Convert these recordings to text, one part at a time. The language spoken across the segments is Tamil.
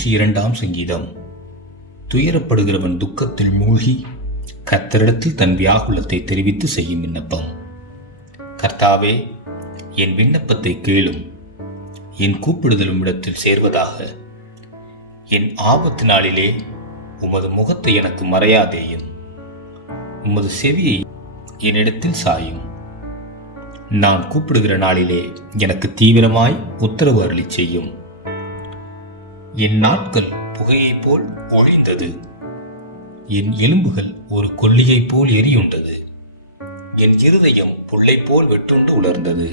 102 சங்கீதம். துயரப்படுகிறவன் துக்கத்தில் மூழ்கி கர்த்தரிடத்தில் தன் வியாகுலத்தை தெரிவித்து செய்யும் விண்ணப்பம். கர்த்தாவே, என் விண்ணப்பத்தை கேளும், என் கூப்பிடுதலும் இடத்தில் சேர்வதாக. என் ஆபத்து நாளிலே உமது முகத்தை எனக்கு மறையாதேயும், உமது செவியை என்னிடத்தில் சாயும். நான் கூப்பிடுகிற நாளிலே எனக்கு தீவிரமாய் உத்தரவு அருளி செய்யும். என் நாட்கள் புகையைப் போல் ஒழிந்தது, என் எலும்புகள் ஒரு கொல்லியைப் போல் எரியுண்டது. என் இருதயம் புல்லை போல் வெட்டுண்டு உலர்ந்தது.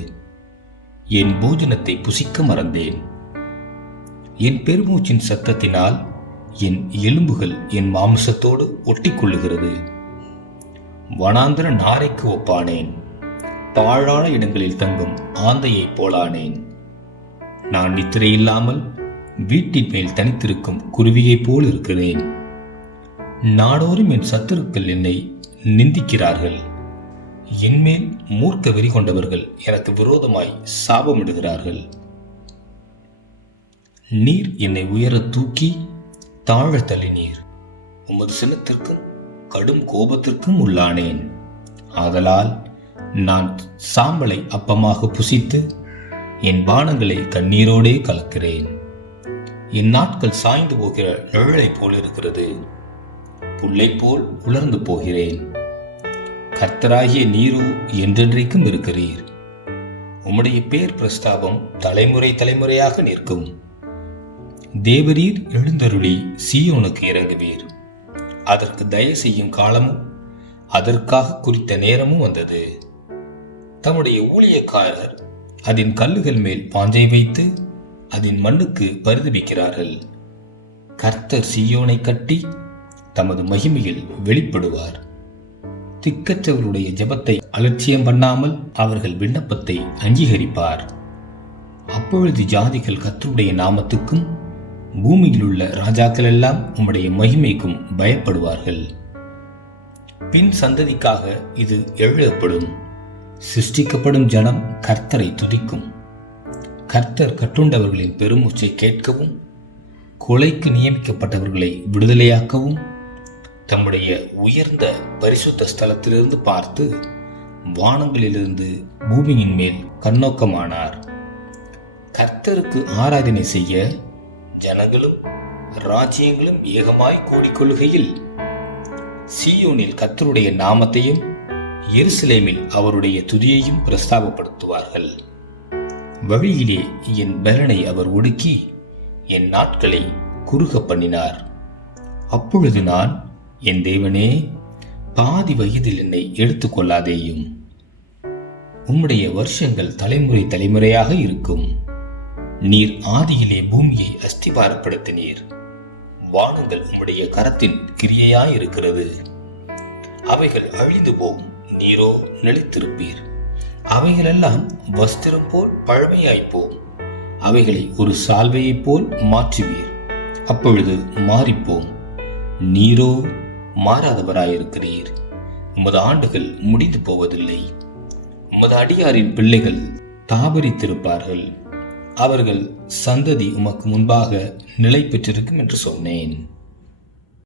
என் போஜனத்தை புசிக்க மறந்தேன். என் பெருமூச்சின் சத்தத்தினால் என் எலும்புகள் என் மாம்சத்தோடு ஒட்டிக்கொள்ளுகிறது. வனாந்திர நாரைக்கு ஒப்பானேன், பாழான இடங்களில் தங்கும் ஆந்தையைப் போலானேன். நான் நித்திரையில்லாமல் வீட்டின் மேல் தனித்திருக்கும் குருவியைப் போல் இருக்கிறேன். நாடோறும் என் சத்துருக்கள் என்னை நிந்திக்கிறார்கள். என்மேல் மூர்க்க வெறி கொண்டவர்கள் எனக்கு விரோதமாய் சாபமிடுகிறார்கள். நீர் என்னை உயர தூக்கி தாழ தள்ளினீர். உமது சினத்திற்கும் கடும் கோபத்திற்கும் உள்ளானேன். ஆதலால் நான் சாம்பலை அப்பமாக புசித்து என் பானங்களை கண்ணீரோடே கலக்கிறேன். என் நாட்கள் சாய்ந்து போகிற நிழலை போல் இருக்கிறது. புல்லை போல் உலர்ந்து போகிறேன். கர்த்தராகிய நீரோ என்றென்றைக்கும் இருக்கிறீர். உம்முடைய பேர் பிரஸ்தாபம் தலைமுறை தலைமுறையாக நிற்கும். தேவரீர் எழுந்தருளி சீயோனுக்கு இறங்குவீர். அதற்கு தயவு செய்யும் காலமும் அதற்காக குறித்த நேரமும் வந்தது. தம்முடைய ஊழியக்காரர் அதன் கல்லுகள் மேல் பாஞ்சை வைத்து அதன் மண்ணுக்கு பரிதபிக்கிறார்கள். கர்த்தர் சீயோனை கட்டி தமது மகிமையில் வெளிப்படுவார். திக்கற்றவர்களுடைய ஜெபத்தை அலட்சியம் பண்ணாமல் அவர்கள் விண்ணப்பத்தை அங்கீகரிப்பார். அப்பொழுது ஜாதிகள் கர்த்தருடைய நாமத்துக்கும் பூமியில் உள்ள ராஜாக்கள் எல்லாம் உம்முடைய மகிமைக்கும் பயப்படுவார்கள். பின் சந்ததிக்காக இது எழுதப்படும். சிருஷ்டிக்கப்படும் ஜனம் கர்த்தரை துதிக்கும். கர்த்தர் கட்டுண்டவர்களின் பெருமூச்சை கேட்கவும் கொலைக்கு நியமிக்கப்பட்டவர்களை விடுதலையாக்கவும் தம்முடைய உயர்ந்த பரிசுத்த ஸ்தலத்திலிருந்து பார்த்து வானங்களிலிருந்து பூமியின் மேல் கண்ணோக்கமானார். கர்த்தருக்கு ஆராதனை செய்ய ஜனங்களும் ராஜ்யங்களும் ஏகமாய் கூடிக்கொள்ளுகையில் சீயோனில் கர்த்தருடைய நாமத்தையும் எருசலேமில் அவருடைய துதியையும் பிரஸ்தாபப்படுத்துவார்கள். வழியிலே என் பலனை அவர் ஒடுக்கி என் நாட்களை குறுக பண்ணினார். அப்பொழுது நான், என் தேவனே, பாதி வயதில் என்னை எடுத்துக்கொள்ளாதேயும். உம்முடைய வருஷங்கள் தலைமுறை தலைமுறையாக இருக்கும். நீர் ஆதியிலே பூமியை அஸ்திபாரப்படுத்தினீர். வானங்கள் உம்முடைய கரத்தின் கிரியையாயிருக்கிறது. அவைகள் அழிந்து போகும், நீரோ நிலைத்திருப்பீர். அவைகளெல்லாம் வஸ்திரம் போல் பழமையாய்ப்போம். அவைகளை ஒரு சால்வையைப் போல் மாற்றுவீர். அப்பொழுது மாறிப்போம். நீரோ மாறாதவராயிருக்கிறீர். உமது ஆண்டுகள் முடிந்து போவதில்லை. உமது அடியாரின் பிள்ளைகள் தாபரித்திருப்பார்கள். அவர்கள் சந்ததி உமக்கு முன்பாக நிலை பெற்றிருக்கும் என்று சொன்னேன்.